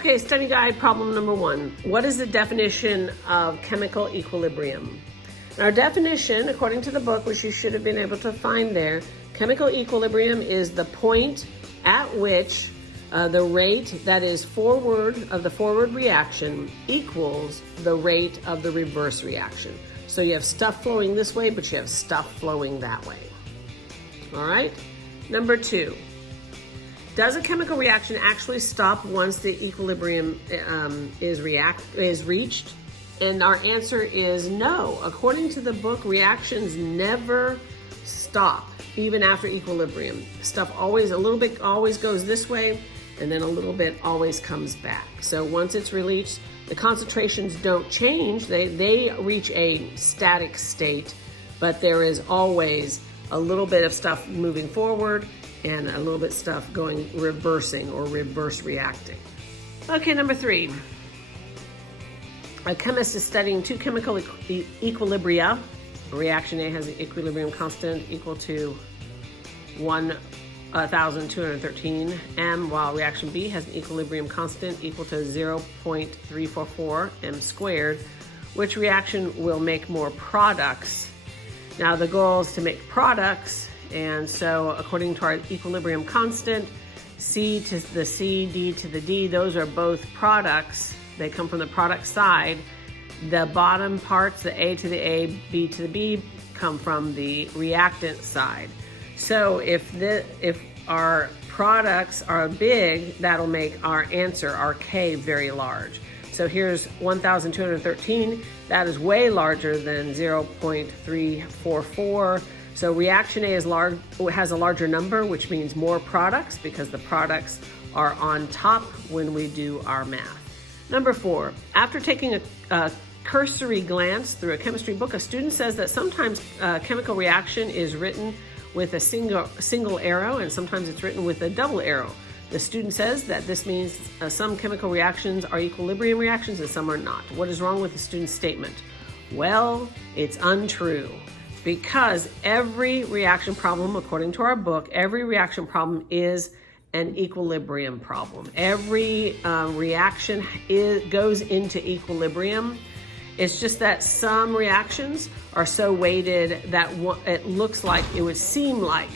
Okay, study guide problem number 1. What is the definition of chemical equilibrium? Our definition, according to the book, which you should have been able to find there, chemical equilibrium is the point at which the rate that is of the forward reaction equals the rate of the reverse reaction. So you have stuff flowing this way, but you have stuff flowing that way. All right? Number 2. Does a chemical reaction actually stop once the equilibrium is reached? And our answer is no. According to the book, reactions never stop, even after equilibrium. Stuff a little bit always goes this way, and then a little bit always comes back. So once it's released, the concentrations don't change. They reach a static state, but there is always a little bit of stuff moving forward and a little bit stuff reversing or reverse reacting. Okay, number 3. A chemist is studying 2 chemical equilibria. Reaction A has an equilibrium constant equal to 1,213 m, while reaction B has an equilibrium constant equal to 0.344 m squared. Which reaction will make more products? Now the goal is to make products, and so according to our equilibrium constant, C to the C, D to the D, those are both products. They come from the product side. The bottom parts, the A to the A, B to the B, come from the reactant side. So if our products are big, that'll make our answer, our K, very large. So here's 1,213. That is way larger than 0.344. So reaction A has a larger number, which means more products, because the products are on top when we do our math. Number 4, after taking a cursory glance through a chemistry book, a student says that sometimes chemical reaction is written with a single arrow, and sometimes it's written with a double arrow. The student says that this means some chemical reactions are equilibrium reactions and some are not. What is wrong with the student's statement? Well, it's untrue, because every reaction problem, according to our book, every reaction problem is an equilibrium problem. Every reaction goes into equilibrium. It's just that some reactions are so weighted that it would seem like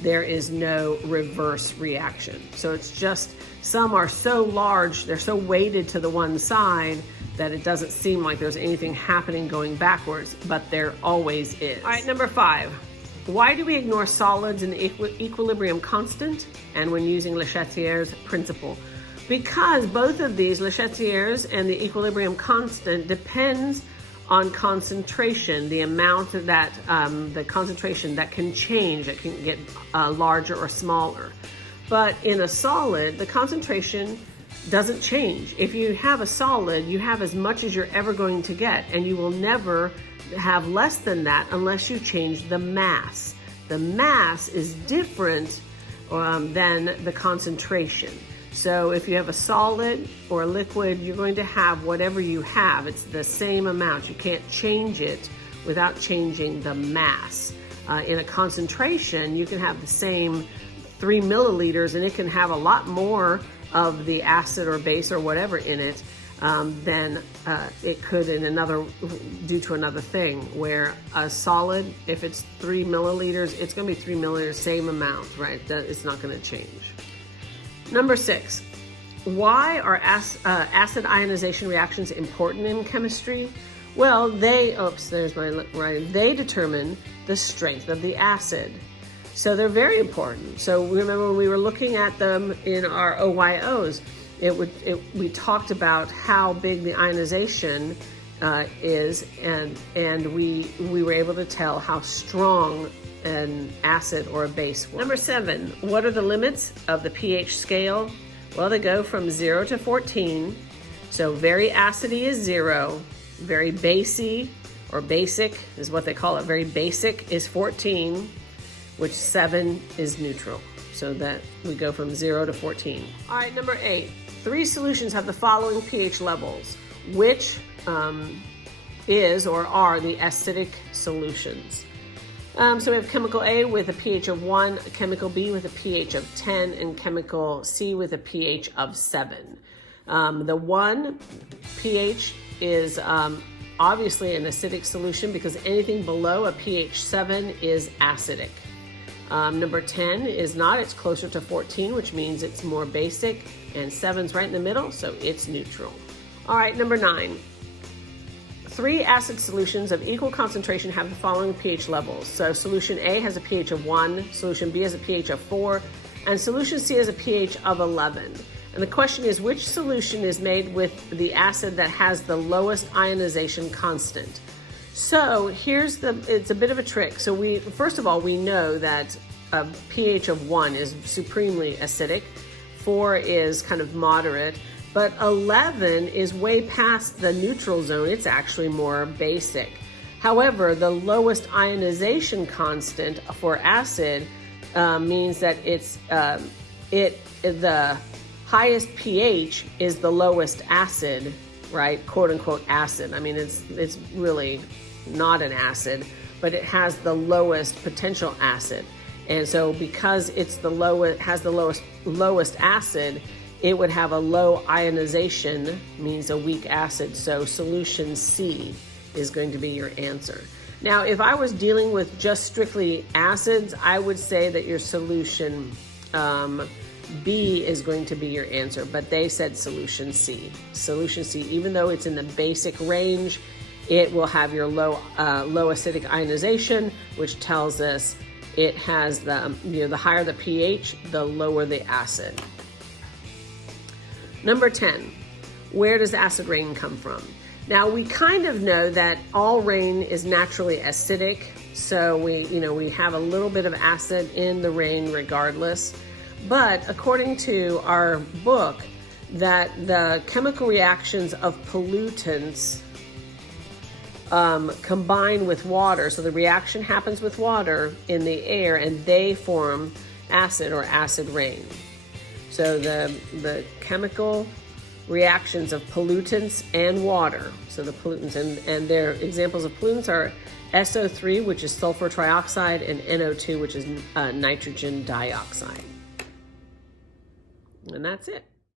there is no reverse reaction. So it's just, some are so large, they're so weighted to the one side that it doesn't seem like there's anything happening going backwards, but there always is. All right, number 5. Why do we ignore solids in the equilibrium constant and when using Le Chatelier's principle? Because both of these, Le Chatelier's and the equilibrium constant, depends on concentration, the amount of that, the concentration that can change, that can get larger or smaller. But in a solid, the concentration doesn't change. If you have a solid, you have as much as you're ever going to get, and you will never have less than that unless you change the mass. The mass is different than the concentration. So if you have a solid or a liquid, you're going to have whatever you have. It's the same amount. You can't change it without changing the mass. In a concentration, you can have the same 3 milliliters and it can have a lot more of the acid or base or whatever in it than it could due to another thing, where a solid, if it's 3 milliliters, it's going to be 3 milliliters, same amount, right? It's not going to change. Number 6, why are acid ionization reactions important in chemistry? Well, they determine the strength of the acid. So they're very important. So remember when we were looking at them in our OYOs, we talked about how big the ionization is, and we were able to tell how strong an acid or a base was. Number 7, what are the limits of the pH scale? Well, they go from 0 to 14. So very acidy is 0, very basey or basic is what they call it. Very basic is 14, which 7 is neutral. So that we go from 0 to 14. All right, number 8, 3 solutions have the following pH levels, which is or are the acidic solutions. So we have chemical A with a pH of 1, chemical B with a pH of 10, and chemical C with a pH of 7. The 1 pH is obviously an acidic solution because anything below a pH 7 is acidic. Number 10 is not, it's closer to 14, which means it's more basic, and 7's right in the middle, so it's neutral. All right, number 9. 3 acid solutions of equal concentration have the following pH levels. So solution A has a pH of 1, solution B has a pH of 4, and solution C has a pH of 11. And the question is, which solution is made with the acid that has the lowest ionization constant? So it's a bit of a trick. So first of all, we know that a pH of 1 is supremely acidic, 4 is kind of moderate, but 11 is way past the neutral zone. It's actually more basic. However, the lowest ionization constant for acid means that the highest pH is the lowest acid, right? Quote unquote acid. I mean, it's really not an acid, but it has the lowest potential acid. And so because it's has the lowest acid, it would have a low ionization, means a weak acid. So solution C is going to be your answer. Now, if I was dealing with just strictly acids, I would say that your solution B is going to be your answer, but they said solution C. Solution C, even though it's in the basic range, it will have your low acidic ionization, which tells us it has the higher the pH, the lower the acid. Number 10, where does acid rain come from? Now, we kind of know that all rain is naturally acidic, so we have a little bit of acid in the rain regardless. But according to our book, that the chemical reactions of pollutants combine with water. So the reaction happens with water in the air, and they form acid or acid rain. So the chemical reactions of pollutants and water. So the pollutants and their examples of pollutants are SO3, which is sulfur trioxide, and NO2, which is nitrogen dioxide. And that's it.